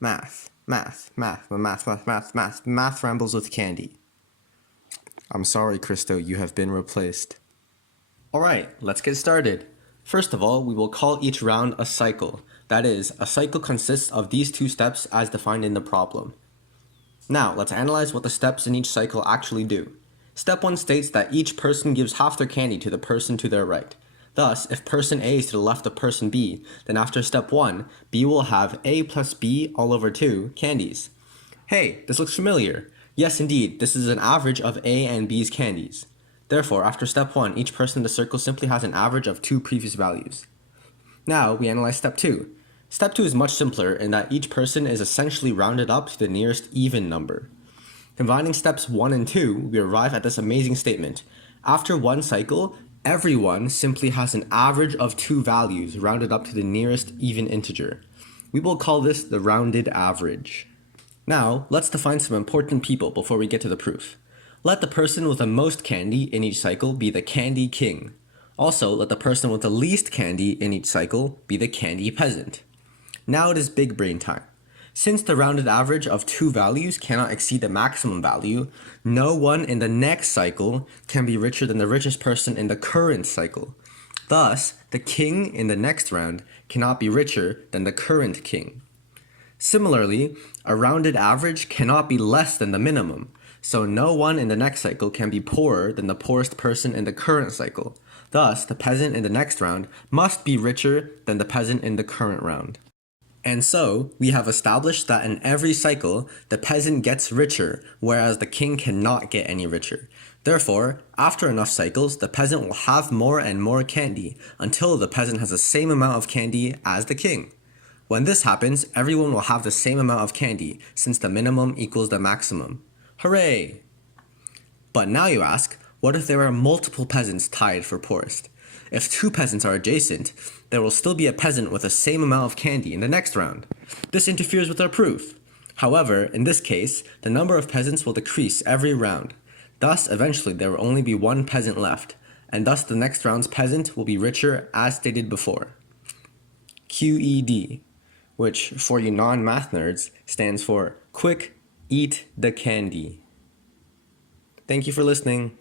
Math rambles with candy. I'm sorry, Christo, you have been replaced. Alright, let's get started. First of all, we will call each round a cycle. That is, a cycle consists of these two steps as defined in the problem. Now, let's analyze what the steps in each cycle actually do. Step 1 states that each person gives half their candy to the person to their right. Thus, if person A is to the left of person B, then after step 1, B will have A plus B all over 2 candies. Hey, this looks familiar. Yes, indeed, this is an average of A and B's candies. Therefore, after step 1, each person in the circle simply has an average of 2 previous values. Now, we analyze step 2. Step 2 is much simpler in that each person is essentially rounded up to the nearest even number. Combining steps 1 and 2, we arrive at this amazing statement. After one cycle, everyone simply has an average of 2 values rounded up to the nearest even integer. We will call this the rounded average. Now, let's define some important people before we get to the proof. Let the person with the most candy in each cycle be the candy king. Also, let the person with the least candy in each cycle be the candy peasant. Now it is big brain time. Since the rounded average of 2 values cannot exceed the maximum value, no one in the next cycle can be richer than the richest person in the current cycle. Thus, the king in the next round cannot be richer than the current king. Similarly, a rounded average cannot be less than the minimum, so no one in the next cycle can be poorer than the poorest person in the current cycle. Thus, the peasant in the next round must be richer than the peasant in the current round. And so, we have established that in every cycle, the peasant gets richer, whereas the king cannot get any richer. Therefore, after enough cycles, the peasant will have more and more candy, until the peasant has the same amount of candy as the king. When this happens, everyone will have the same amount of candy, since the minimum equals the maximum. Hooray! But now you ask, what if there are multiple peasants tied for poorest? If 2 peasants are adjacent, there will still be a peasant with the same amount of candy in the next round. This interferes with our proof. However, in this case, the number of peasants will decrease every round. Thus, eventually there will only be 1 peasant left, and thus the next round's peasant will be richer as stated before. QED, which for you non-math nerds stands for Quick Eat the Candy. Thank you for listening.